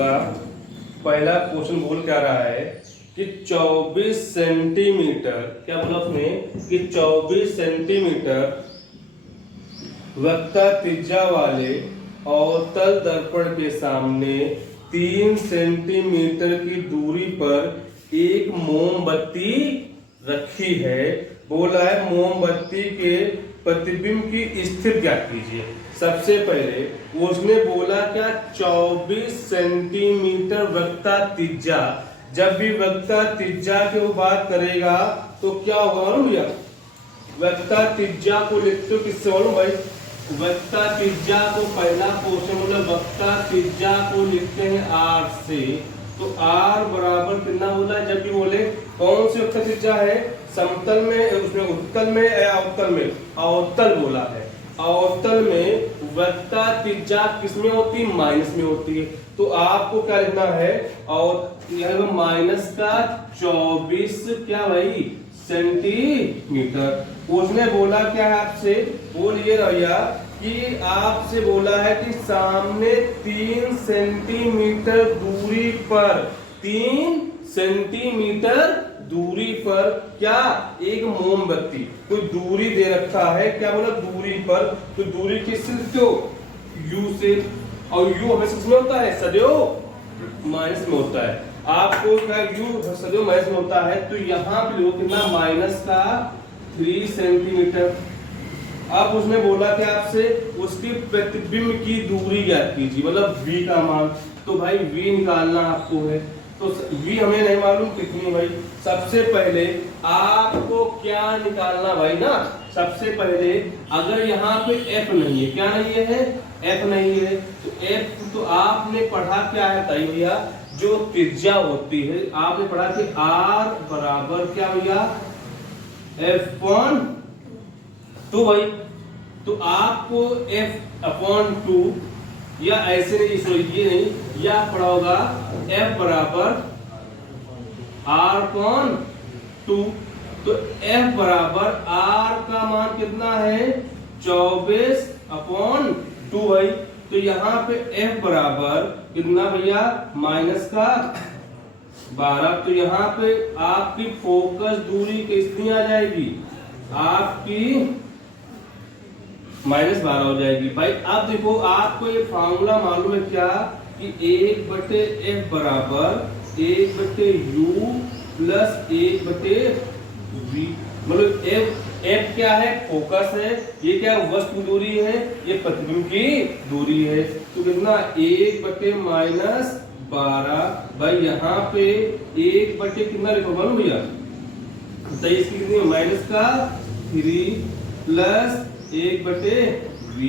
का पहला क्वेश्चन बोल क्या रहा है कि 24 सेंटीमीटर, क्या बोला उसने कि 24 सेंटीमीटर वक्ता त्रिज्या वाले अवतल दर्पण के सामने 3 सेंटीमीटर की दूरी पर एक मोमबत्ती रखी है। बोला है मोमबत्ती के प्रतिबिंब की स्थिति ज्ञात कीजिए। सबसे पहले उसने बोला क्या 24 सेंटीमीटर वक्ता त्रिज्या। जब भी वक्ता त्रिज्या की वो बात करेगा तो क्या होगा मालूम भैया, वक्ता त्रिज्या को लिखते हो किससे मालूम भाई, वक्ता त्रिज्या को पहला क्वेश्चन मतलब वक्ता त्रिज्या को लिखते हैं r से। तो r बराबर कितना बोला है, जब भी बोले कौन सी वक्ता त्रिज्या है, समतल में, उसमें उत्तल में या अवतल में, अवतल बोला है। अवतल में वक्ता त्रिज्या किसमें होती है, माइनस में होती है। तो आपको क्या लिखना है, और माइनस का 24 क्या भाई सेंटीमीटर। उसने बोला क्या है आपसे, बोलिए भैया कि आपसे बोला है कि सामने 3 सेंटीमीटर दूरी पर, 3 सेंटीमीटर दूरी पर क्या एक मोमबत्ती, कोई दूरी दे रखा है, क्या बोला दूरी पर, तो दूरी किससे लिखते हो, u से, और u हमेशा किसमें होता है, सदैव माइनस में होता है। आपको क्या u सदैव माइनस में होता है, तो यहाँ पे लो कितना माइनस का 3 सेंटीमीटर। अब उसने बोला कि आपसे उसकी प्रतिबिंब की दूरी ज्ञात कीजिए, मतलब v का मान। तो भाई v निकालना आपको है, तो v हमें नहीं मालूम कितनी भाई। सबसे पहले आपको क्या निकालना भाई ना, सबसे पहले अगर यहाँ पे f नहीं है, क्या नहीं है, f नहीं है, तो f तो आपने पढ़ा क्या है बताइए भैया, जो त्रिज्या होती है आपने पढ़ा कि r बराबर क्या भैया f/2 भाई। तो आपको f/2 या ऐसे नहीं, ये नहीं, या पढ़ा होगा f बराबर r/2। तो f बराबर r का मान कितना है 24/2 भाई। तो यहाँ पे f बराबर कितना भैया माइनस का 12। तो यहाँ पे आपकी फोकस दूरी कितनी आ जाएगी, आपकी -12 हो जाएगी भाई। अब देखो आपको ये फॉर्मूला मालूम है क्या कि 1/f बराबर 1/u प्लस 1/v, मतलब f क्या है, फोकस है, ये क्या वस्तु दूरी है, ये प्रतिबिंब की दूरी है। तो कितना 1/-12 भाई, यहाँ पे 1/ कितना लिखो मालूम भैया, तो इसकी कितनी माइनस का 3 प्लस 1/v।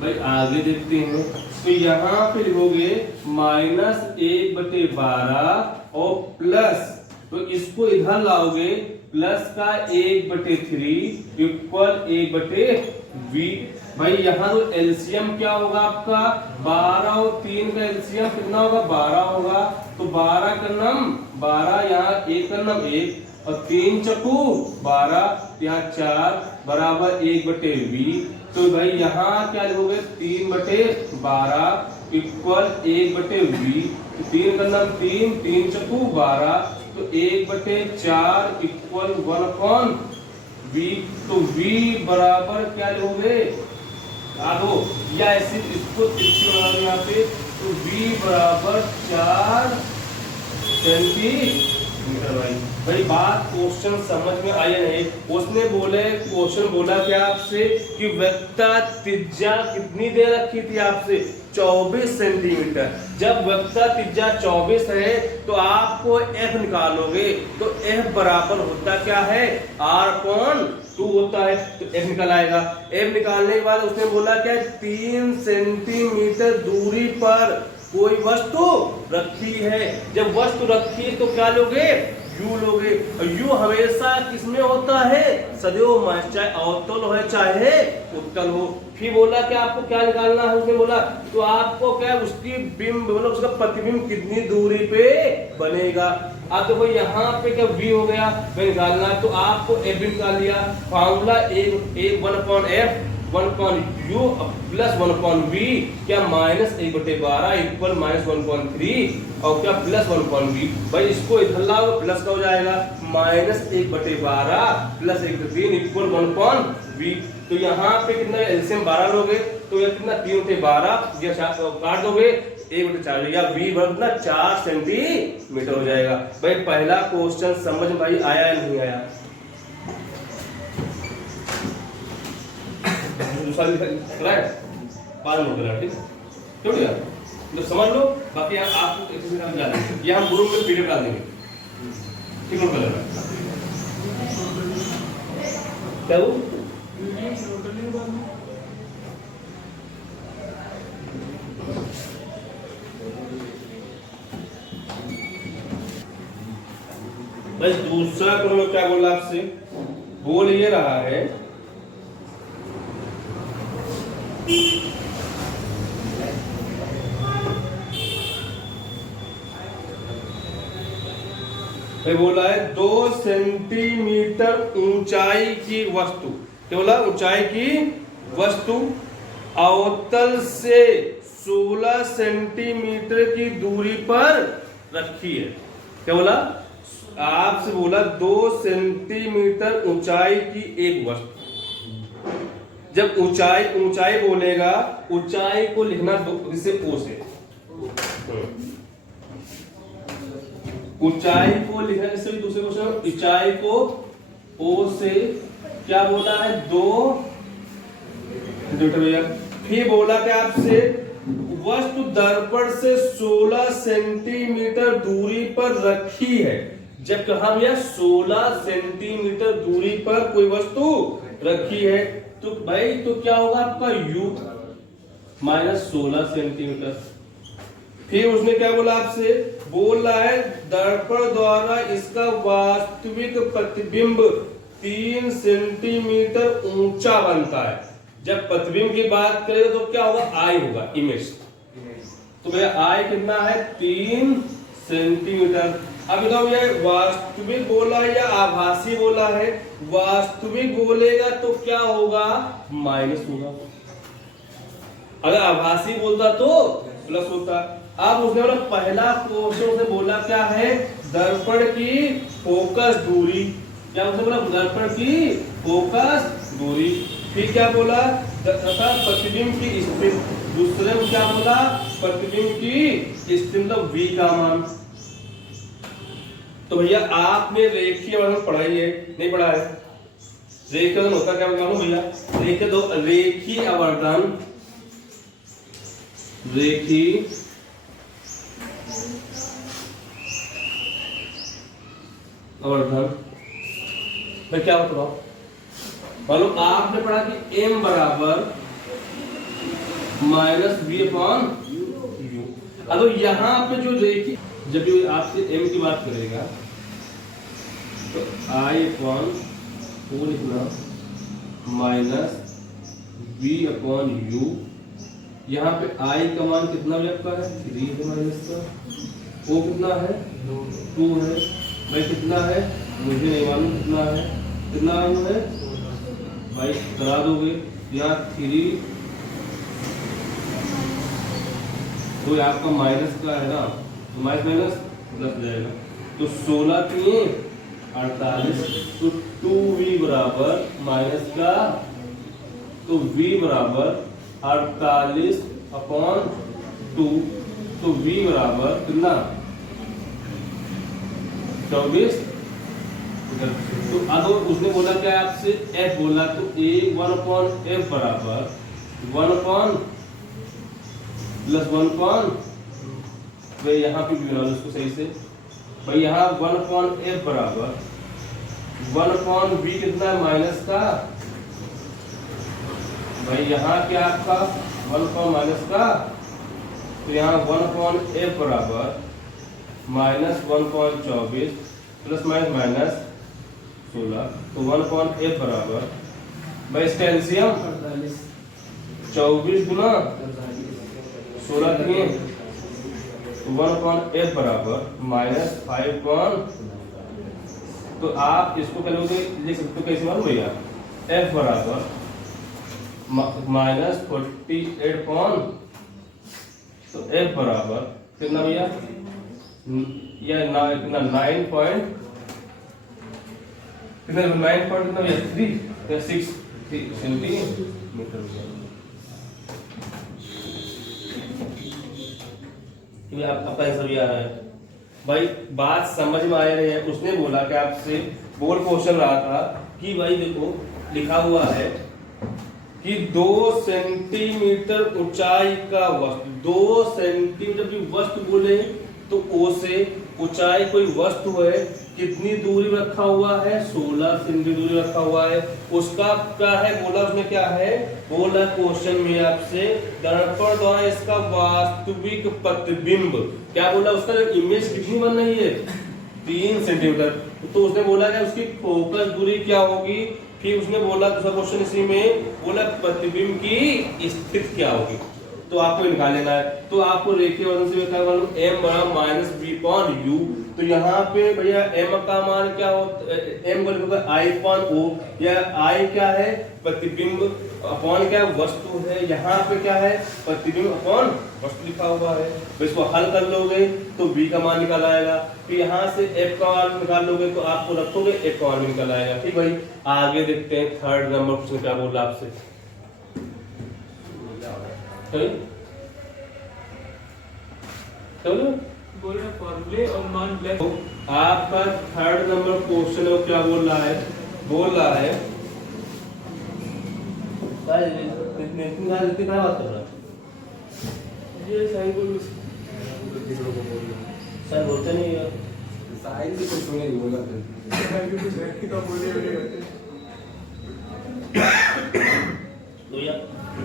भाई आगे देखते हैं, तो यहाँ पे लिखोगे -1/12 और प्लस, तो इसको इधर लाओगे प्लस का 1/3 इक्वल 1/v। भाई यहाँ तो एलसीएम क्या होगा आपका, 12 और 3 का एलसीएम कितना होगा 12 होगा। तो 12 का नम 12, यहाँ 1 का नम 1 और 3 चकू 12, यहाँ 4 बराबर 1/v। तो भाई यहाँ क्या लिखोगे 3/12 इक्वल 1/v। 3 का नम 3, 3 चकू 12, तो 1/4 इक्वल 1/v। तो v बराबर क्या लिखोगे, आगो या ऐसे इसको तिरछी बना दो यहाँ पे, तो v बराबर 4 सेंटीमीटर भाई। भाई बात क्वेश्चन समझ में आई नहीं, उसने बोले क्वेश्चन बोला क्या आपसे कि वक्ता त्रिज्या कितनी दे रखी थी आपसे 24 सेंटीमीटर। जब वक्ता त्रिज्या 24 है तो आपको f निकालोगे, तो f बराबर होता क्या है r/2 होता है, तो f निकल आएगा। f निकालने के बाद उसने बोला क्या 3 सेंटीमीटर दूरी पर कोई वस्तु रखी है। जब वस्तु रखी तो क्या लोगे, u लोगे, और u हमेशा किसमें होता है, सदैव माइनस, चाहे अवतल हो चाहे उत्तल हो। फिर बोला कि आपको क्या निकालना है, उसने बोला तो आपको क्या उसकी बिंब मतलब उसका प्रतिबिंब कितनी दूरी पे बनेगा। अब देखो यहाँ पे क्या v हो गया, वे निकालना है, तो आपको f भी निकाल लिया। Formula 1/f 1/u plus 1/v, क्या -1/12 इक्वल -1/3 और क्या प्लस 1/v। भाई इसको इधर लाओ प्लस का हो जाएगा, -1/12 प्लस 1/3 इक्वल 1/v। तो यहाँ पे कितना एलसीएम 12 लोगे तो यह कितना 3 × 12 या काट दोगे 1/4 या v वर्ग ना 4 सेंटीमीटर हो जाएगा। भाई पहला क्वेश्चन समझ में भाई आया या नहीं आया? दूसरा राइट 5 नोट करना, ठीक है क्यों भैया तो समझ लो। बाकी आपको एक्सरसाइज डाल देंगे या हम ग्रुप में पीडीएफ डाल देंगे, ठीक नोट कर लेना क्या वो बस। दूसरा क्वेश्चन क्या बोला आपसे, बोल ये रहा है बोला है 2 सेंटीमीटर ऊंचाई की वस्तु, क्या बोला ऊंचाई की वस्तु अवतल से 16 सेंटीमीटर की दूरी पर रखी है। क्या बोला आपसे, बोला 2 सेंटीमीटर ऊंचाई की एक वस्तु। जब ऊंचाई बोलेगा, ऊंचाई को लिखना इसे ओ से, ऊंचाई को लिखना इससे भी दूसरे क्वेश्चन, ऊंचाई को ओ से क्या बोला है 2 भैया। फिर बोला क्या आपसे, वस्तु दर्पण से 16 सेंटीमीटर दूरी पर रखी है। जब कहा भैया 16 सेंटीमीटर दूरी पर कोई वस्तु रखी है तो भाई तो क्या होगा आपका u -16 सेंटीमीटर। फिर उसने क्या बोला आपसे, बोल रहा है दर्पण द्वारा इसका वास्तविक प्रतिबिंब 3 सेंटीमीटर ऊंचा बनता है। जब प्रतिबिंब की बात करेगा तो क्या होगा, आई होगा, इमेज। तो भैया आई कितना है 3 सेंटीमीटर। अब बताओ ये वास्तविक बोला है या आभासी बोला है? वास्तविक बोलेगा तो क्या होगा, माइनस होगा। अगर आभासी बोलता तो प्लस होता। अब उसने बोला पहला क्वेश्चन से बोला क्या है, दर्पण की फोकस दूरी। क्या उसने बोला, दर्पण की फोकस दूरी। फिर क्या बोला, तथा प्रतिबिंब की स्थिति। दूसरे में क्या बोला, प्रतिबिंब की स्थिति मतलब v का मान। तो भैया आपने रेखीय आवर्धन पढ़ाई है, नहीं पढ़ा है? रेखीय आवर्धन होता क्या मालूम भैया? रेखीय आवर्धन, रेखीय आवर्धन मैं क्या बता रहा हूं, मालूम आपने पढ़ा कि m बराबर -v/u। अब यहां पे जो रेखीय, जब भी आपसे m की बात करेगा तो I/4 लिखना -v/u। यहाँ पे I का मान कितना भी आपका है 3 है, माइनस का O कितना है 2 है, भाई कितना है मुझे नहीं मालूम कितना है, कितना है भाई करा दोगे। यहाँ 3 तो आपका माइनस का है ना, तो माइनस प्लस जाएगा। तो 16 3 48, तो 2v बराबर माइनस का, तो v बराबर 48/2, तो v बराबर कितना 24। तो अब उसने बोला क्या आपसे, f बोला, तो a 1/f बराबर 1 प्लस 1 भाई यहाँ पे भी बना लो उसको सही से। भाई यहाँ 1/f बराबर 1/v कितना है माइनस का, भाई यहाँ क्या आपका 1 माइनस का, तो यहाँ 1/f बराबर -1.24 प्लस माइनस 16, तो 1/f बराबर भाई इसका एलसीएम 24 गुना 16 3, 1/f बराबर -5। तो आप इसको क्या लोगे, लिख सकते हो कैसे मालूम भैया, f बराबर माइनस 48 पॉन, तो F बराबर कितना भैया, या कितना 9 पॉइंट कितना 9 पॉइंट कितना भैया 3 या 6 सेंटीमीटर। आपका आंसर भी आ रहा है भाई, बात समझ में आ रही है। उसने बोला कि आपसे बोर्ड क्वेश्चन रहा था कि भाई देखो लिखा हुआ है कि 2 सेंटीमीटर ऊंचाई का वस्तु, 2 सेंटीमीटर की वस्तु बोले तो ओ से ऊंचाई कोई वस्तु है, कितनी दूरी रखा हुआ है 16 सेंटीमीटर दूरी रखा हुआ है, उसका क्या है बोला, उसने क्या है बोला क्वेश्चन में आपसे, दर्पण द्वारा इसका वास्तविक प्रतिबिंब, क्या बोला उसका इमेज कितनी बन रही है 3 सेंटीमीटर, तो उसने बोला कि उसकी फोकस दूरी क्या होगी, फिर उसने बोला दूसरा क्वेश्चन इसी में बोला प्रतिबिंब की स्थिति क्या होगी, तो आपको निकाल लेना है। तो आपको रेखीय वजन से क्या मालूम m बराबर माइनस बी पॉन यू, तो यहाँ पे भैया m का मान क्या होता है, m को लिखोगे i पॉन o, या i क्या है प्रतिबिंब अपॉन क्या वस्तु है, यहाँ पे क्या है प्रतिबिंब अपॉन वस्तु लिखा हुआ है, तो इसको हल कर लोगे तो b का मान निकल आएगा, फिर यहाँ से f का मान निकाल लोगे तो आपको रखोगे f का मान निकल आएगा। ठीक भाई, आगे देखते हैं थर्ड नंबर क्वेश्चन क्या बोल रहा है आपसे। बोल फॉर्मूले और मान ब्लैक। आपका थर्ड नंबर क्वेश्चन है, क्या बोल रहा है, बोल रहा है इतनी क्या बात कर रहा है ये सही बोल सर बोलते नहीं है साइड भी कुछ नहीं बोला तो यार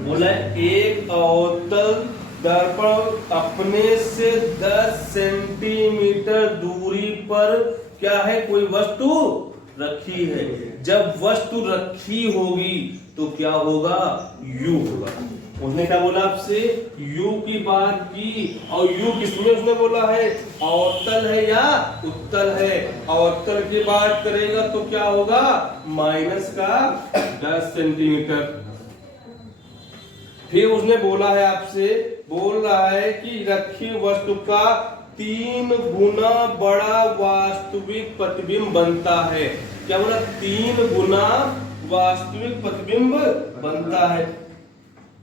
बोला एक अवतल दर्पण अपने से 10 सेंटीमीटर दूरी पर क्या है कोई वस्तु रखी है, जब वस्तु रखी होगी तो क्या होगा u होगा। उसने क्या बोला आपसे u की बात की, और u किसमें उसने बोला है अवतल है या उत्तल है, अवतल की बात करेगा तो क्या होगा माइनस का 10 सेंटीमीटर। फिर उसने बोला है आपसे, बोल रहा है कि रखी वस्तु का 3 गुना बड़ा वास्तविक प्रतिबिंब बनता है, क्या बोला 3 गुना वास्तविक प्रतिबिंब बनता है।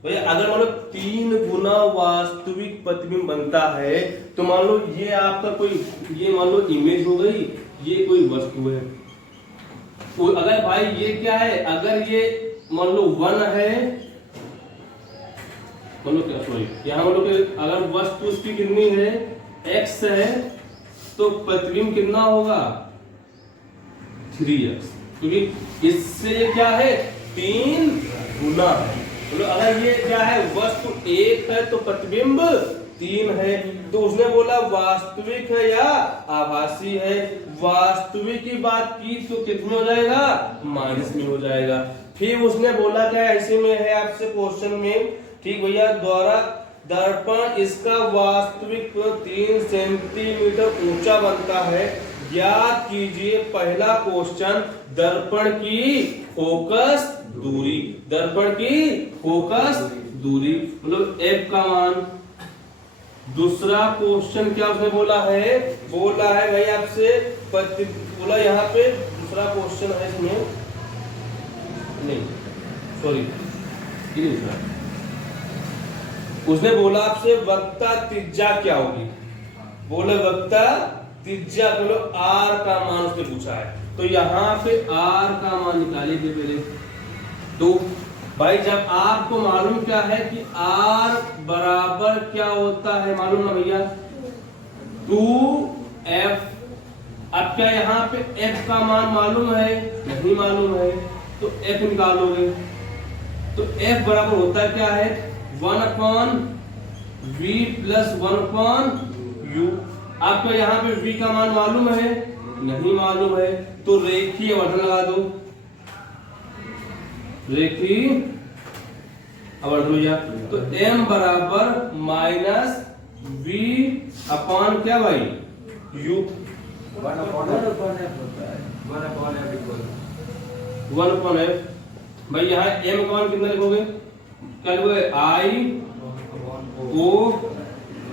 भैया अगर मान लो 3 गुना वास्तविक प्रतिबिंब बनता है तो मान लो ये आपका कोई, ये मान लो इमेज हो गई, ये कोई वस्तु है, तो अगर भाई ये क्या है, अगर ये मान लो 1 है, मान लो क्या सॉरी यहाँ मान लो अगर वस्तु उसकी कितनी है x है तो प्रतिबिंब कितना होगा 3x, क्योंकि इससे क्या है 3 गुना है। तो अगर ये क्या है वस्तु 1 है तो प्रतिबिंब 3 है, तो उसने बोला वास्तविक है या आभासी है, वास्तविक की बात की तो कितने हो जाएगा माइनस में हो जाएगा। फिर उसने बोला क्या ऐसे में है आपसे क्वेश्चन में, ठीक भैया, द्वारा दर्पण इसका वास्तविक 3 सेंटीमीटर ऊंचा बनता है, ज्ञात कीजिए पहला क्वेश्चन दर्पण की फोकस दूरी, दर्पण की फोकस दूरी मतलब f का मान। दूसरा क्वेश्चन क्या उसने बोला है, बोला है भाई आपसे बोला यहाँ पे दूसरा क्वेश्चन है इसमें, नहीं सॉरी ये दूसरा, उसने बोला आपसे वक्रता त्रिज्या क्या होगी, बोले वक्रता त्रिज्या बोलो r का मान उसने पूछा है, तो यहाँ पे r का मान निकालिए पहले। तो भाई जब आपको मालूम क्या है कि r बराबर क्या होता है मालूम ना भैया 2f, अब क्या यहाँ पे f का मान मालूम है नहीं मालूम है, तो f निकालोगे तो f बराबर होता क्या है 1/v प्लस 1/u। आपको यहाँ पे v का मान मालूम है नहीं मालूम है, तो रेखीय अवधारण लगा दो, रेखीय अवधारण भैया, तो m बराबर माइनस v अपॉन क्या भाई u, 1/f भाई यहाँ m का मान कितना लिखोगे क्या लिखोगे I O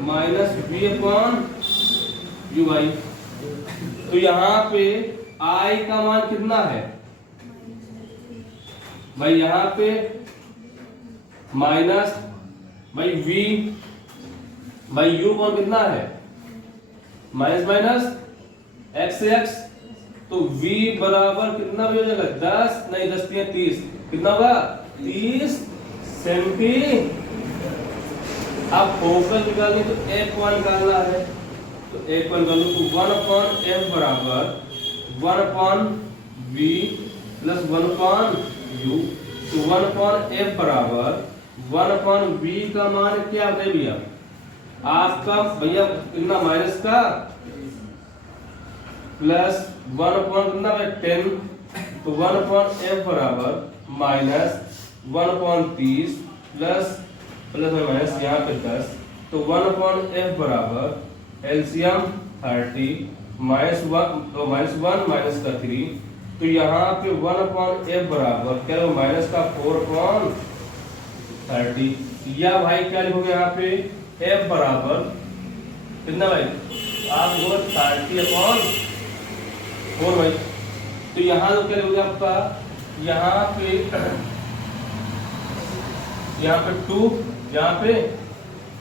minus V upon U भाई। तो यहाँ पे आई का मान कितना है भाई, यहाँ पे माइनस भाई वी भाई यू मान कितना है माइनस माइनस एक्स एक्स, तो v बराबर कितना भी हो जाएगा 10 नहीं 10 या 30 कितना होगा 30 सेंटी। अब फोकस निकालनी तो f वन निकालना है, तो f वन निकालो तो 1/f बराबर 1/v प्लस 1/u, तो 1/f बराबर 1/v का मान क्या है भैया आपका भैया कितना माइनस का प्लस 1/10, तो 1/f बराबर माइनस 1/30 प्लस प्लस माइनस यहाँ पे 10, तो 1/f बराबर एलसीएम 30 -1 माइनस का 3, तो यहाँ पे 1/f बराबर क्या होगा माइनस का 4/30, या भाई क्या लिखोगे यहाँ पे f बराबर कितना भाई आप लिखोगे 30/4 भाई। तो यहाँ तो क्या लिखोगे आपका यहाँ पे 2 यहाँ पे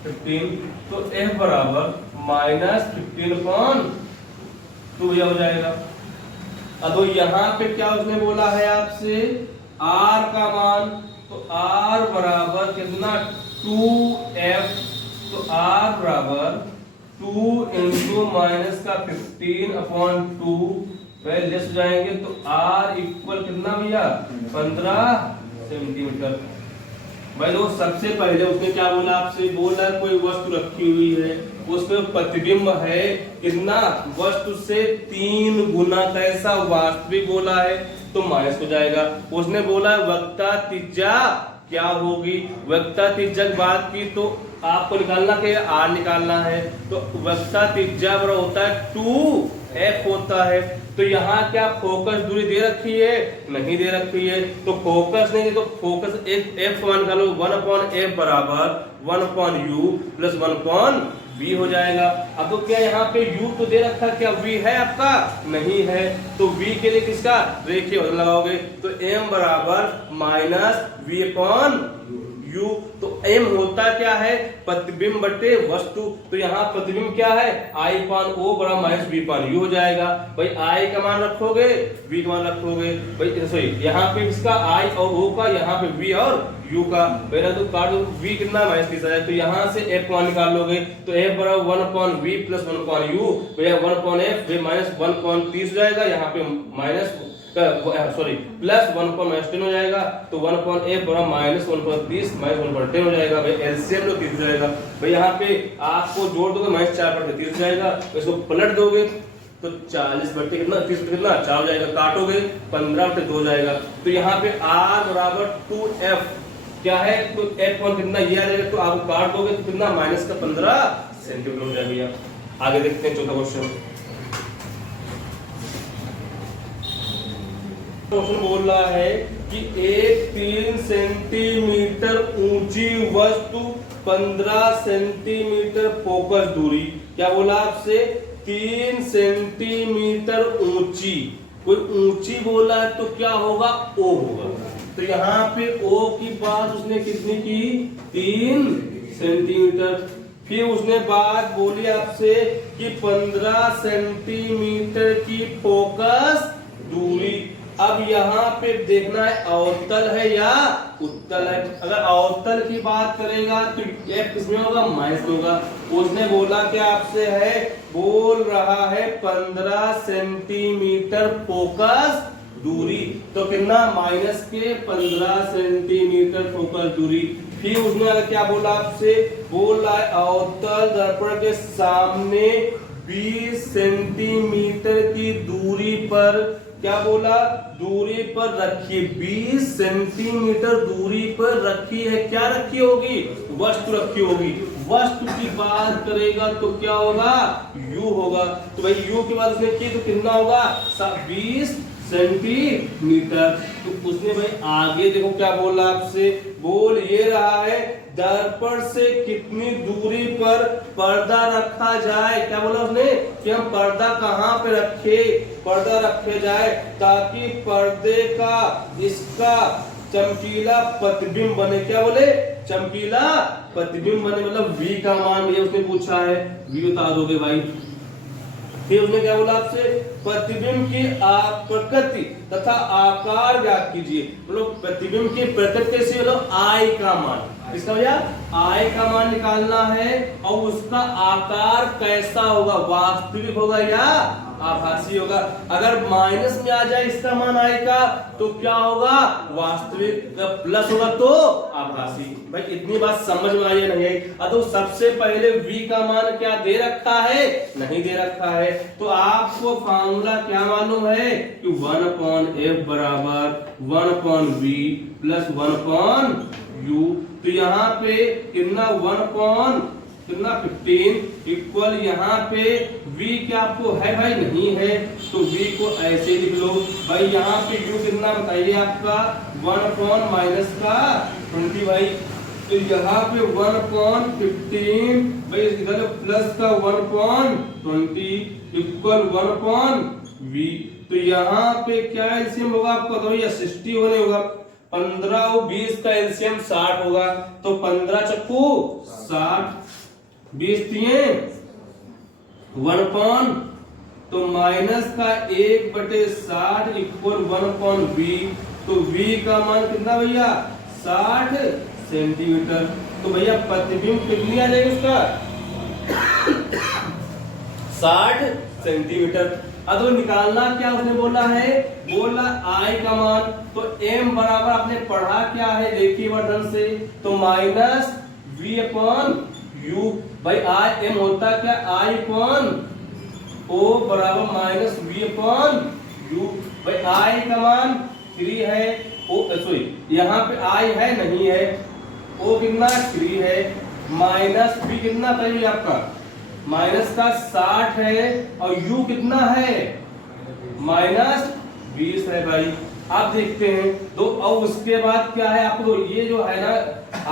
15, तो f बराबर -15/2 यह हो जाएगा। अब यहाँ पे क्या उसने बोला है आपसे r का मान, तो r बराबर कितना 2f, तो r बराबर 2 इंटू माइनस का 15/2 पहले लेस हो जाएंगे, तो r इक्वल कितना भैया 15 सेंटीमीटर। भाई दोस्त सबसे पहले उसने क्या बोला आपसे, बोला कोई वस्तु रखी हुई है उसमें प्रतिबिंब है कितना वस्तु से 3 गुना कैसा वास्तविक बोला है तो माइनस हो जाएगा। उसने बोला वक्रता त्रिज्या क्या होगी, वक्रता त्रिज्या की बात की तो आपको निकालना क्या आर निकालना है, तो वक्रता त्रिज्या बराबर होता है 2f होता है। तो यहाँ क्या फोकस दूरी दे रखी है नहीं दे रखी है, तो फोकस नहीं तो फोकस f मान निकालो 1/f बराबर 1/u प्लस 1/v हो जाएगा। अब तो क्या यहाँ पे u तो दे रखा क्या v है आपका नहीं है, तो v के लिए किसका रेखीय बदल लगाओगे, तो m बराबर माइनस v/u, तो m होता क्या है प्रतिबिंब बटे वस्तु, तो यहाँ प्रतिबिंब क्या है I/O बराबर माइनस v/u हो जाएगा। भाई I का मान रखोगे v का मान रखोगे भाई सॉरी यहाँ पे इसका I और O का, यहाँ पे v और u का, पहले तो काट दो v कितना माइनस 30 है, तो यहाँ से f मान निकाल लोगे, तो f बराबर 1/v प्लस 1/u भैया 1/f माइनस 1/30 हो जाएगा, यहाँ पे माइनस सॉरी प्लस 1/10 हो जाएगा, तो 1/f बराबर माइनस 1/30 माइनस 1/10 हो जाएगा। भाई एलसीएम लो 30 हो जाएगा। भाई यहाँ पे आपको जोड़ दोगे माइनस 4/30 हो जाएगा, इसको पलट दोगे तो 40 बटे कितना 30 बटे कितना 4 हो जाएगा, काटोगे 15/2 हो जाएगा। तो यहाँ पे r बराबर 2f क्या है, तो f1 कितना ये आ जाएगा, तो आप काट दोगे तो कितना माइनस का 15 सेंटीमीटर हो जाएगा। भैया आगे देखते हैं चौथा क्वेश्चन। क्वेश्चन बोल रहा है कि एक 3 सेंटीमीटर ऊंची वस्तु 15 सेंटीमीटर फोकस दूरी, क्या बोला आपसे 3 सेंटीमीटर ऊंची, कोई ऊंची बोला है तो क्या होगा O होगा, तो यहाँ पे O की बात उसने कितनी की 3 सेंटीमीटर। फिर उसने बात बोली आपसे कि 15 सेंटीमीटर की फोकस दूरी। अब यहाँ पे देखना है अवतल है या उत्तल है, अगर अवतल की बात करेगा तो f किसमें होगा माइनस में होगा। उसने बोला कि आपसे है बोल रहा है 15 सेंटीमीटर फोकस दूरी, तो कितना माइनस के 15 सेंटीमीटर फोकस दूरी। फिर उसने अगर क्या बोला आपसे, बोल रहा है अवतल दर्पण के सामने 20 सेंटीमीटर की दूरी पर, क्या बोला दूरी पर रखिए, 20 सेंटीमीटर दूरी पर रखी है, क्या रखी होगी वस्तु रखी होगी। वस्तु की बात करेगा तो क्या होगा u होगा, तो भाई u की बात उसने की तो कितना होगा 20 सेंटीमीटर। तो उसने भाई आगे देखो क्या बोला आपसे, बोल ये रहा है दर्पण से कितनी दूरी पर पर्दा रखा जाए। क्या बोला उसने कि हम पर्दा कहाँ पे रखे, पर्दा रखे जाए ताकि पर्दे का इसका चमकीला प्रतिबिंब बने। क्या बोले, चमकीला प्रतिबिंब बने, मतलब v का मान भैया उसने पूछा है, v बता दोगे भाई। फिर उसने क्या बोला आपसे, प्रतिबिंब की प्रकृति तथा आकार ज्ञात कीजिए। मतलब प्रतिबिंब की प्रकृति से मतलब आई का मान, इसका भैया आई का मान निकालना है और उसका आकार कैसा होगा, वास्तविक होगा या आभासी होगा। अगर माइनस में आ जाए इसका मान आई का तो क्या होगा, वास्तविक, प्लस होगा तो आभासी। भाई इतनी बात समझ में आई है नहीं आई? तो सबसे पहले v का मान क्या दे रखा है, नहीं दे रखा है, तो आपको फार्मूला क्या मालूम है कि 1/f बराबर 1/v प्लस 1/u। तो यहाँ पे कितना 15 इक्वल यहाँ पे v क्या आपको है भाई, नहीं है, तो v को ऐसे लिख लो भाई। यहाँ पे u कितना बताइए आपका 1 माइनस का 20 भाई, तो यहाँ पे 1/15 भाई, इधर प्लस का 1/20 इक्वल 1/v। तो यहाँ पे क्या एलसीएम होगा आपका, तो भैया 60 होने होगा, 15 और 20 का एलसीएम 60 होगा, तो 15 चक्कू 60, 20 दिए 1/, तो माइनस का 1/60 इक्वल 1/v। तो v का मान कितना भैया 60 सेंटीमीटर। तो भैया प्रतिबिंब कितनी आ जाएगी उसका 60 सेंटीमीटर। अब तो निकालना क्या उसने बोला है, बोला I का मान, तो m बराबर आपने पढ़ा क्या है देखिए वर्धन से, तो माइनस v अपॉन u। भाई I m होता क्या, I अपॉन o बराबर माइनस v अपॉन u। भाई I का मान 3 है, o सॉरी यहाँ पे I है नहीं है, o कितना 3 है, माइनस v कितना चाहिए आपका, माइनस का 60 है, और u कितना है माइनस 20 है भाई। आप देखते हैं तो अब उसके बाद क्या है आपको, ये जो है ना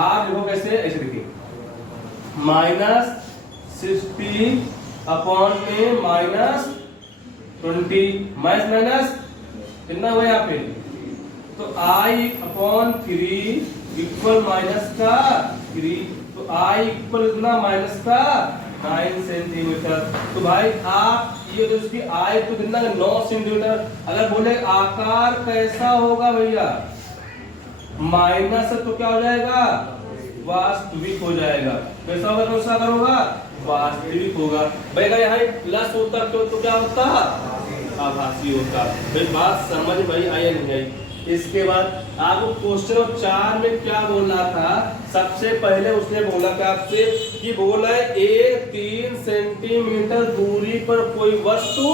आप देखो कैसे, ऐसे देखिए -60 अपॉन में -20 माइनस कितना हुआ यहाँ पे, तो I अपॉन 3 इक्वल माइनस का 3, तो I इक्वल इतना माइनस का 9 सेंटीमीटर। तो भाई आप ये तो इसकी I तो कितना 9 सेंटीमीटर। अगर बोले आकार कैसा होगा भैया, माइनस तो क्या हो जाएगा, वास्तविक हो जाएगा। कैसा होगा, कैसा होगा, वास्तविक होगा। भाई अगर यहाँ प्लस होता तो क्या होता, आभासी होता। भाई बात समझ भाई आई नहीं आई? इसके बाद आपको क्वेश्चन 4 में क्या बोलना था, सबसे पहले उसने बोला क्या आपसे कि बोला है 3 सेंटीमीटर दूरी पर कोई वस्तु,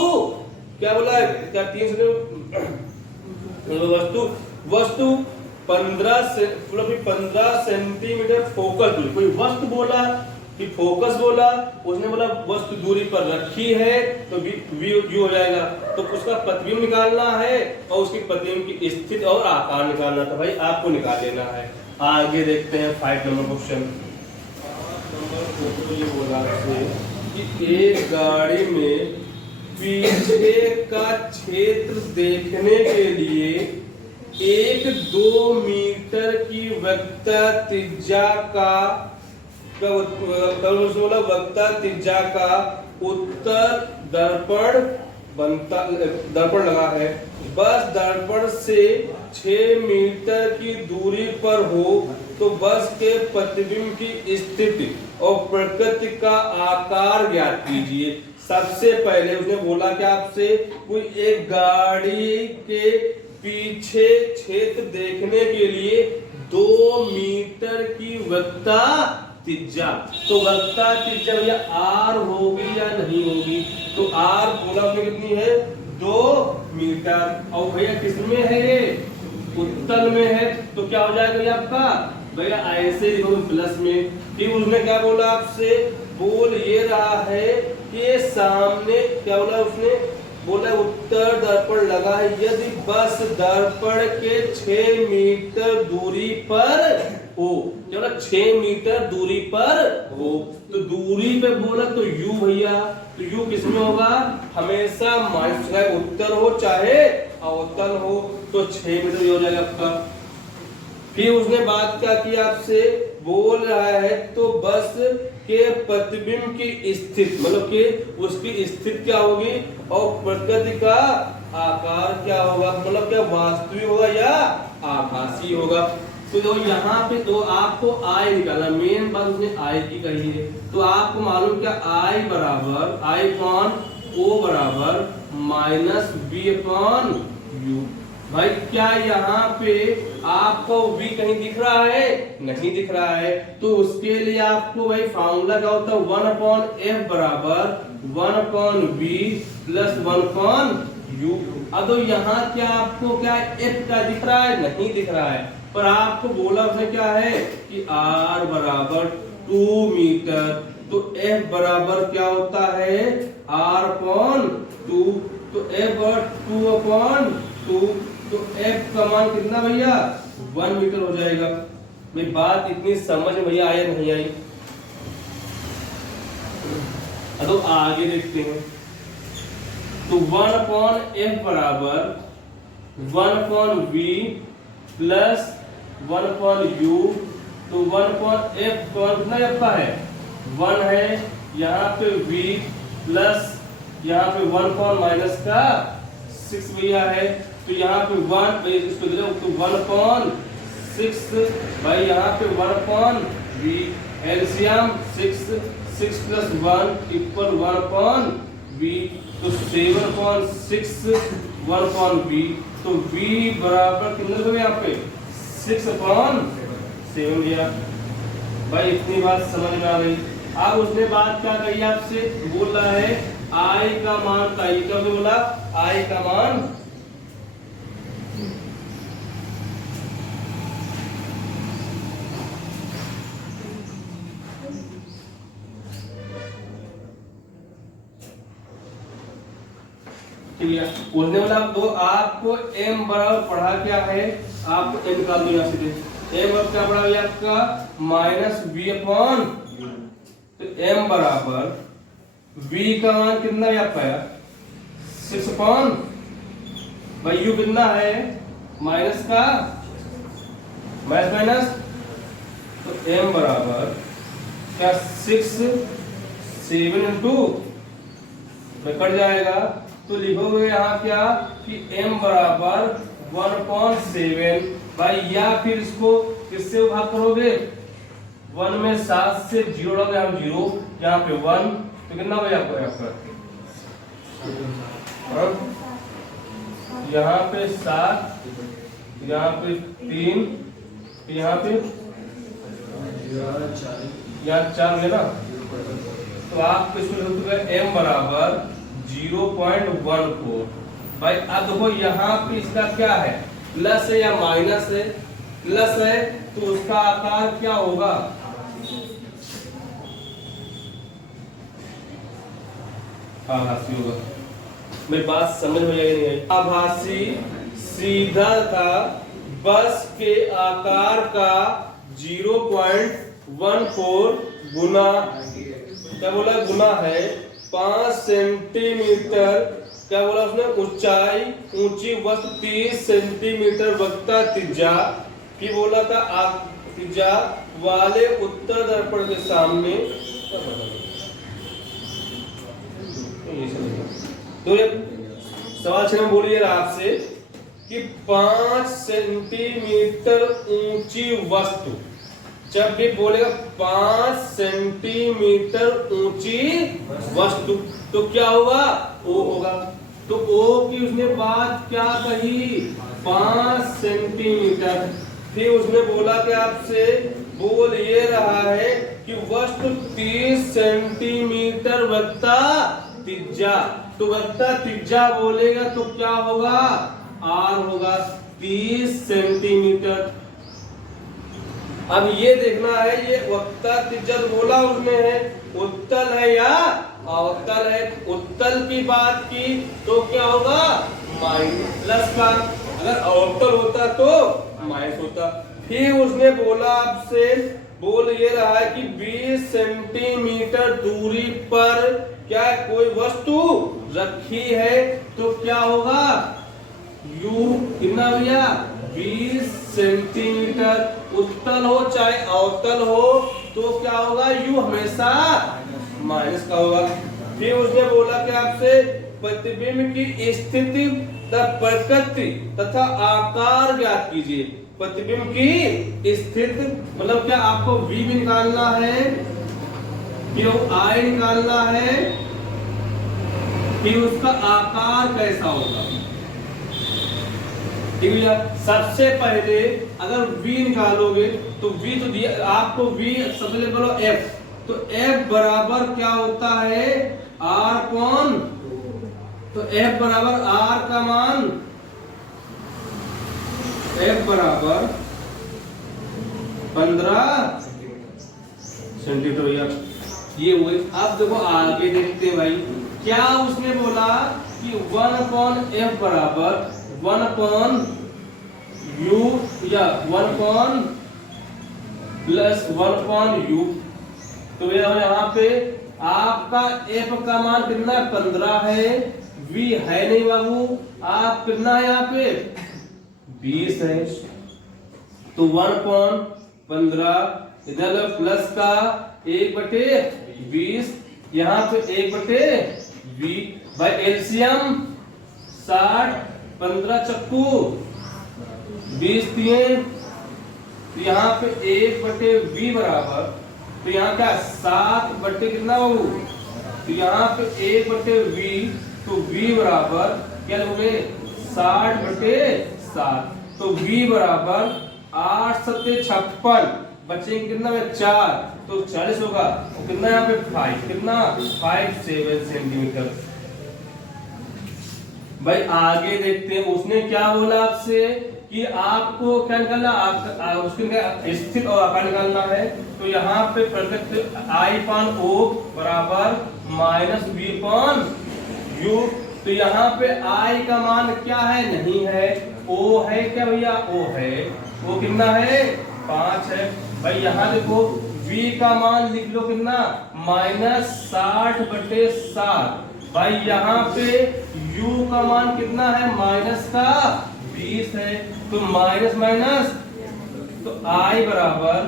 क्या बोला है, क्या 3 वस्तु 15 सेंटीमीटर फोकस दूरी, कोई वस्तु बोला कि फोकस बोला, उसने बोला वस्तु दूरी पर रखी है, तो v हो जाएगा। तो उसका प्रतिबिंब निकालना है और उसकी प्रतिबिंब की स्थिति और आकार निकालना था भाई, आपको निकाल लेना है। आगे देखते हैं 5 नंबर क्वेश्चन। ये बोला कि एक गाड़ी में पीछे का क्षेत्र देखने के लिए 1-2 मीटर की वक्ता त्रिज्या का वक्ता त्रिज्या का उत्तर दर्पण लगा है। बस दर्पण से 6 मीटर की दूरी पर हो तो बस के प्रतिबिंब की स्थिति और प्रकृति का आकार ज्ञात कीजिए। सबसे पहले उसने बोला कि आपसे कोई एक गाड़ी के पीछे क्षेत्र देखने के लिए 2 मीटर की वक्ता त्रिज्या, तो वक्ता त्रिज्या भैया r होगी या नहीं होगी, तो r बोला आपने कितनी है 2 मीटर, और भैया किसमें है ये, उत्तल में है, तो क्या हो जाएगा भैया आपका, भैया ऐसे लिखोगे प्लस में। फिर उसने क्या बोला आपसे, बोल ये रहा है कि सामने क्या बोला उसने बोला उत्तर दर्पण लगा है यदि बस दर्पण के 6 मीटर दूरी पर हो, चलो 6 मीटर दूरी पर हो, तो दूरी पे बोला तो यू भैया, तो यू किसमें होगा, हमेशा माइनस, चाहे उत्तर हो चाहे अवतल हो, तो 6 मीटर हो जाएगा आपका। फिर उसने बात क्या की आपसे, बोल रहा है तो बस के प्रतिबिंब की स्थिति, मतलब कि उसकी स्थिति क्या होगी और प्रकृति का आकार क्या होगा, मतलब क्या वास्तविक होगा या आभासी होगा। तो जो यहाँ पे तो आपको आई निकालना, मेन बात उसने आई की कही है, तो आपको मालूम क्या आई बराबर आई अपॉन ओ बराबर माइनस बी अपॉन यू। भाई क्या यहाँ पे आपको v कहीं दिख रहा है, नहीं दिख रहा है, तो उसके लिए आपको भाई फार्मूला क्या होता है 1/f बराबर 1/v प्लस 1/u। अब तो यहाँ क्या आपको क्या f का दिख रहा है, नहीं दिख रहा है, पर आपको बोला उसने क्या है कि r बराबर 2 मीटर, तो f बराबर क्या होता है r/2, तो f 2/2, तो f का मान कितना भैया 1 मीटर हो जाएगा। भाई बात इतनी समझ में भैया आया नहीं आई, तो आगे देखते हैं। तो 1/f बराबर 1/v प्लस 1/u, तो 1/f कितना f का है 1 है, यहाँ पे v प्लस यहाँ पे 1 माइनस का 6 भैया है, तो यहाँ पे 1 इसको दे तो 1/6 भाई, यहाँ पे 1/v LCM 6 plus 1 equal 1/v, तो 7/6 1/v, तो v बराबर कितना हो गया यहाँ पे 6/7 दिया। भाई इतनी बात समझ में आ गई। अब उसने बात क्या कही आपसे, बोल रहा है आई का मान का, क्या बोला आई का मान उसने बोला तो आपको m बराबर पढ़ा क्या है, आपको m निकाल दो यहाँ से, m अब क्या पढ़ा है आपका माइनस v अपॉन, तो m बराबर v का मान कितना है आपका 6 अपॉन भाई u कितना है माइनस का माइनस, तो m बराबर क्या 7 इंटू कट जाएगा, तो लिखोगे यहाँ क्या कि m बराबर 1/7 भाई, या फिर इसको किससे भाग करोगे 1 में 7 से 0 जोड़ोगे हम 0, यहाँ पे 1, तो कितना हो जाएगा आपका यहाँ पे 7, यहाँ पे 3, यहाँ पे यहाँ 4 है ना, तो आप इसमें m बराबर 0.14 भाई। अब देखो यहाँ पे इसका क्या है प्लस है या माइनस है, प्लस है तो उसका आकार क्या होगा आभासी होगा। मेरी बात समझ में आई नहीं आई, आभासी सीधा था बस के आकार का 0.14 गुना, क्या बोला गुना है 5 सेंटीमीटर, क्या बोला उसने ऊंचाई ऊंची वस्तु 30 सेंटीमीटर वक्ता त्रिज्या की बोला था त्रिज्या वाले उत्तर दर्पण के सामने, तो ये सवाल 6 में बोलिए आपसे कि 5 सेंटीमीटर ऊंची वस्तु, जब भी बोलेगा 5 सेंटीमीटर ऊंची वस्तु तो क्या होगा ओ होगा, तो ओ की उसने बात क्या कही 5 सेंटीमीटर। फिर उसने बोला कि आपसे बोल ये रहा है कि वस्तु 30 सेंटीमीटर वक्ता त्रिज्या, तो वक्ता त्रिज्या बोलेगा तो क्या होगा आर होगा 30 सेंटीमीटर। अब ये देखना है ये वक्ता त्रिज्या बोला उसने है उत्तल है या अवतल है। उत्तल की बात की तो क्या होगा, माइनस प्लस का, अगर अवतल होता तो माइनस होता। फिर उसने बोला आपसे, बोल ये रहा है कि 20 सेंटीमीटर दूरी पर क्या कोई वस्तु रखी है, तो क्या होगा, u कितना भैया 20 सेंटीमीटर। उत्तल हो चाहे अवतल हो तो क्या होगा, u हमेशा माइनस का होगा। फिर उसने बोला कि आपसे प्रतिबिंब की स्थिति प्रकृति तथा आकार ज्ञात कीजिए। प्रतिबिंब की स्थिति मतलब क्या, आपको v भी निकालना है, फिर I निकालना है, फिर उसका आकार कैसा होगा। ठीक है, सबसे पहले अगर v निकालोगे तो v तो दिया आपको, v सबसे बोलो f, तो f बराबर क्या होता है, r कौन, तो f बराबर r का मान, f बराबर 15 सेंटीमीटर। ये हुई। अब देखो आगे देखते हैं भाई, क्या उसने बोला कि 1/f बराबर 1/u या 1 प्लस 1/u। तो यहाँ पे आपका f का मान कितना 15 है, v है नहीं बाबू, आप कितना है यहाँ पे 20 है, तो 1/15 इधर प्लस का 1/20, यहाँ पे 1/20 भाई एलसीएम 60, 15 चक्कू 20 दिए, तो यहाँ पे 1/v बराबर, तो यहाँ क्या 7 कितना बाबू, तो यहाँ पे 1/v, तो v बराबर क्या लोगे 60/7, तो v बराबर 8 7 56, बच्चे कितना है 4, तो 40 होगा, तो कितना यहाँ पे 5, कितना 57 सेंटीमीटर। भाई आगे देखते हैं, उसने क्या बोला आपसे कि आपको क्या निकालना, उसके स्थिति और आकार निकालना है। तो यहाँ पे प्रकृति I/O बराबर -v/u, तो यहाँ पे I का मान क्या है, नहीं है, O है क्या भैया, O है, वो कितना है 5 है। भाई यहाँ देखो v का मान लिख लो कितना -60/7, भाई यहाँ पे u का मान कितना है माइनस का 20 है, तो माइनस माइनस, तो I बराबर,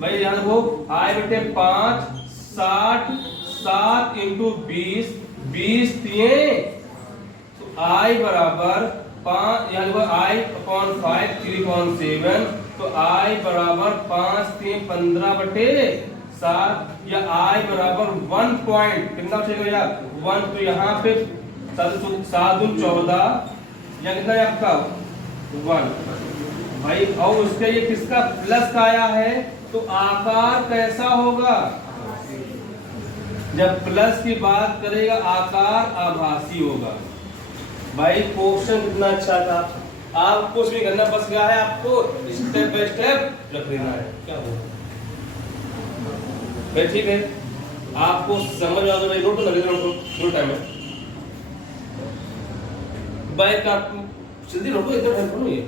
भाई यहाँ देखो I/5 60, 7 × 20, 20 दिए, तो I बराबर 5, यहाँ देखो I/5 3/7, तो I बराबर 5 3 15/7, या I बराबर 1 पॉइंट कितना चाहिए यार 1, तो यहाँ पे 7 दूनी 14, या कितना है आपका 1 भाई, और उसके ये किसका प्लस का आया है, तो आकार कैसा होगा, जब प्लस की बात करेगा आकार आभासी होगा। भाई क्वेश्चन कितना अच्छा था, आप कुछ भी करना, बस क्या है आपको स्टेप बाय स्टेप रख लेना है, क्या होगा भाई, ठीक है, आपको समझ आ जाए, नोट लगे, नोट टाइम है भाई का, जल्दी नोट एकदम हेल्प करो ये।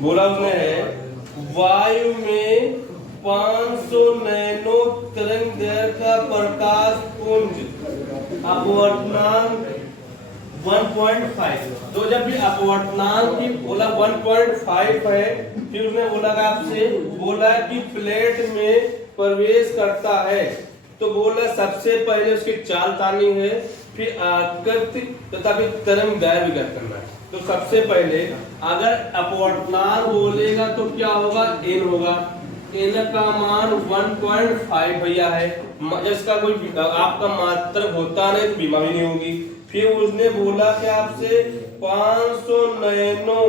बोला उसने वायु में 500 नैनो तरंग दैर्घ्य का प्रकाश पुंज अपवर्तनांक 1.5, तो जब भी अपवर्तनांक की बोला 1.5 है, फिर उसने बोला आपसे, बोला कि प्लेट में प्रवेश करता है, तो बोला सबसे पहले उसकी चाल तानी है, फिर आकृति तथा फिर तरंग दैर्घ्य भी ज्ञात करना है। तो सबसे पहले अगर अपवर्तनांक बोलेगा तो क्या होगा, n होगा, n का मान 1.5 भैया है, इसका कोई आपका मात्रक होता नहीं तो बीमा भी नहीं होगी। फिर उसने बोला कि आपसे 500 नैनो,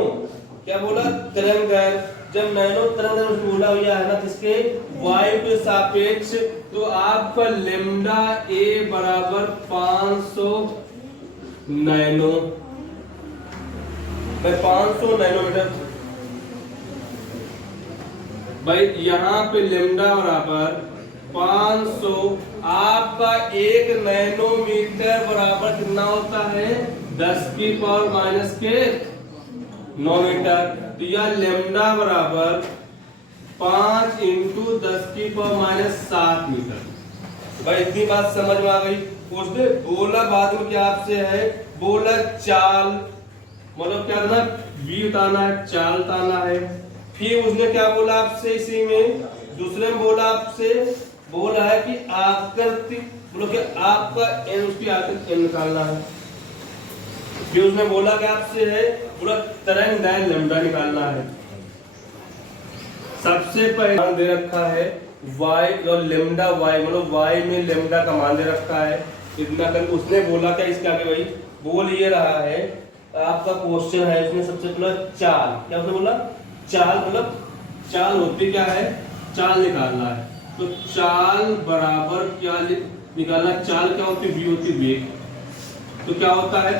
क्या बोला तरंग दैर्घ्य, जब नैनो तरंग दैर्घ्य बोला भैया है ना, किसके वायु के सापेक्ष, तो आपका लेम्डा a बराबर 500 नैनो, 500 नैनोमीटर, भाई यहाँ पे लेमडा बराबर 500, आपका 1 नैनोमीटर बराबर कितना होता है 10 की पावर माइनस के 9 मीटर। तो यह लेमडा बराबर 5 इंटू 10 की पावर माइनस 7 मीटर। भाई इतनी बात समझ में आ गई। उसने बोला बाद में क्या आपसे है, बोला चाल, मतलब क्या था, v उतारना है, चाल उतारना है। फिर उसने क्या बोला आपसे, इसी में दूसरे में बोला आपसे, बोला है कि आकृति, बोलो कि आपका n, उसकी आकृति n निकालना है। फिर उसने बोला कि आपसे है पूरा तरंग दैर्घ्य लैम्डा निकालना है। सबसे पहले मान दे रखा है y और लेमडा y, मतलब y में लेमडा का मान दे रखा है इतना कर। उसने बोला क्या इसके आगे, भाई बोल ये रहा है आपका क्वेश्चन है इसमें सबसे पहले चाल, क्या उसने बोला चाल, मतलब चाल होती क्या है, चाल निकालना है। तो चाल बराबर क्या निकालना, चाल क्या होती है, v होती है वेग। तो क्या होता है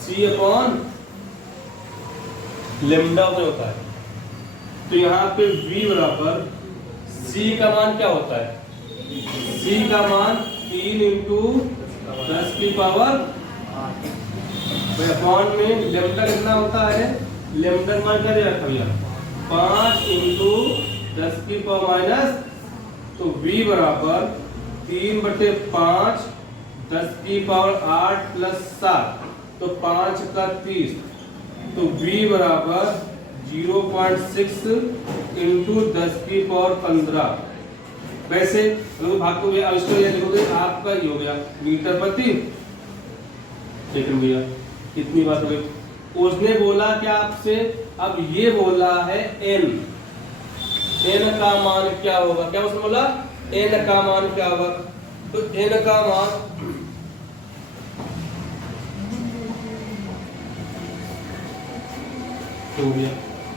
c अपॉन लेमडा होता है। तो यहाँ पे v बराबर c का मान क्या होता है, c का मान 3 इंटू 10 की पावर अपॉन में लेमडा कितना होता है, लेमडा का मान क्या दे रखा भैया 5 इंटू 10 की पावर माइनस, तो v बराबर 3/5 10 की पावर 8 प्लस 7, तो 5 का 30, तो v बराबर 0.6 इंटू 10 की पावर 15। वैसे भाग को अब इसको ये लिखोगे आपका ये हो गया मीटर प्रति सेकंड भैया। कितनी बात हो गई। उसने बोला क्या आपसे, अब ये बोला है n, n का मान क्या होगा, क्या उसने बोला n का मान क्या होगा। तो n का मान हो गया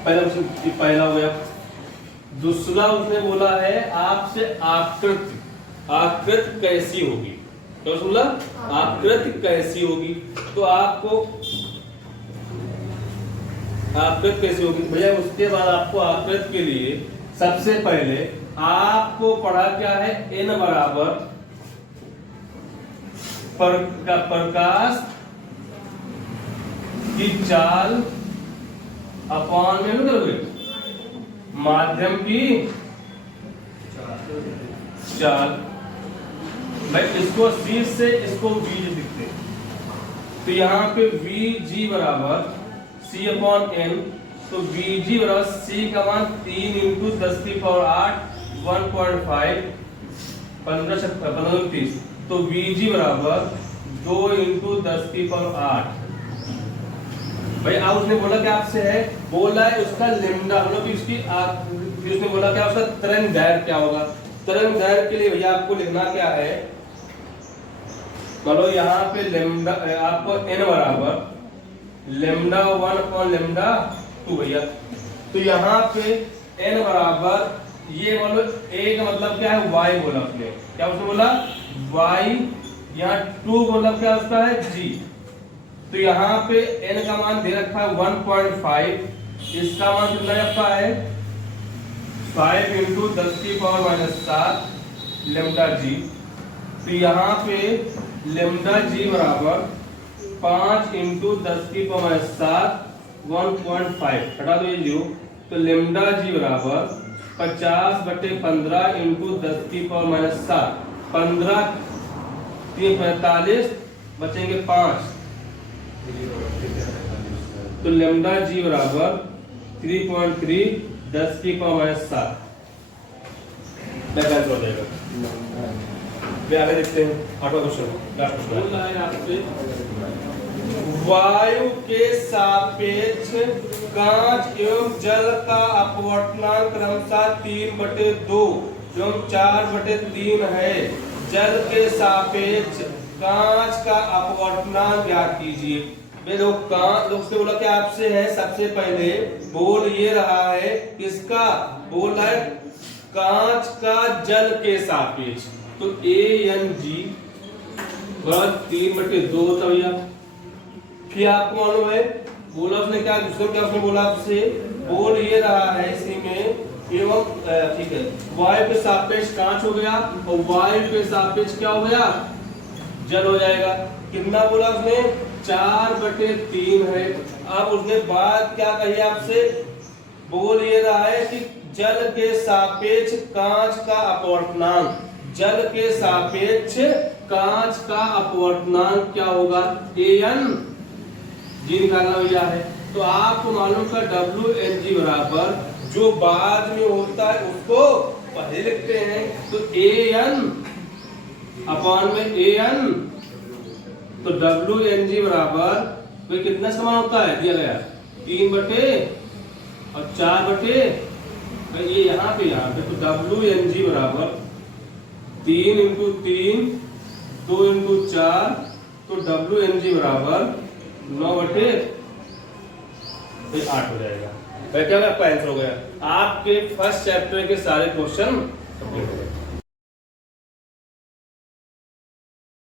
पहला हो गया। दूसरा उसने बोला है आपसे आकृति, आकृति कैसी होगी, तो उसने बोला आकृति कैसी होगी। तो आपको आकृति कैसी होगी भैया, उसके बाद आपको आकृति के लिए सबसे पहले आपको पढ़ा क्या है, n बराबर प्रकाश की चाल अपॉन में करोगे माध्यम की चाल। भाई इसको c से इसको v लिखते, तो यहाँ पे vg बराबर c अपॉन n, तो vg बराबर c का मान 3 इंटू 10 की पावर 8 1.5 15 30, तो vg बराबर 2 इंटू 10 की पावर 8। भाई अब उसने बोला क्या आपसे है, बोला है उसका लेमडा, मतलब इसकी उसने बोला क्या उसका तरंग दैर्घ्य क्या होगा। तरंग दैर्घ्य के लिए भैया आपको लिखना क्या है, बोलो यहाँ पे लेमडा आपको n बराबर लेमडा 1 अपॉन लेमडा 2 भैया। तो यहाँ पे n बराबर ये बोलो a का मतलब क्या है y बोला उसने, क्या उसने बोला y, यहाँ 2 बोला क्या उसका है g। तो यहाँ पे n का मान दे रखा है 1.5, इसका मान कितना रखा है 5 इंटू 10 की पावर माइनस 7 लेमडा जी। तो यहाँ पे लेमडा जी बराबर 5 इंटू 10 की पावर माइनस 7 1.5 हटा दो ये जो, तो लेमडा जी बराबर 50/15 इंटू 10 की पावर माइनस 7, 15 3 45 बचेंगे 5, तो लेमडा जी बराबर 3.3 10 की पावर माइनस 7 हो जाएगा। आगे देखते हैं आठवां क्वेश्चन। वायु के सापेक्ष कांच एवं जल का अपवर्तनांक क्रमशः 3/2 एवं 4/3 है। जल के सापेक्ष कांच का अपवर्तनांक ज्ञात कीजिए। लोग से बोला क्या आपसे है, सबसे पहले बोल ये रहा है किसका, बोल रहा है कांच का जल के सापेक्ष, तो ANG 3/2 होता भैया। फिर आपको मालूम है बोला उसने क्या, दूसरा क्या उसने बोला आपसे, बोल ये रहा है इसी में एवं ठीक है, वायु के सापेक्ष कांच हो गया और वायु के सापेक्ष क्या हो गया, जल हो जाएगा। कितना बोला उसने, 4/3 है। अब उसने बात क्या कही आपसे, बोल ये रहा है कि जल के सापेक्ष कांच का अपवर्तनांक, जल के सापेक्ष कांच का अपवर्तनांक क्या होगा, An जी निकालना भैया है। तो आपको मालूम का WNG बराबर जो बाद में होता है उसको पहले लिखते हैं, तो An अपॉन में An, तो WNG बराबर कोई कितना समान होता है, दिया गया 3 और 4 ये यहाँ पे तो WNG बराबर 3 × 3 2 × 4, तो WNG बराबर 9/8 हो जाएगा। क्या आपका आंसर हो गया, आपके फर्स्ट चैप्टर के सारे क्वेश्चन कंप्लीट हो गए।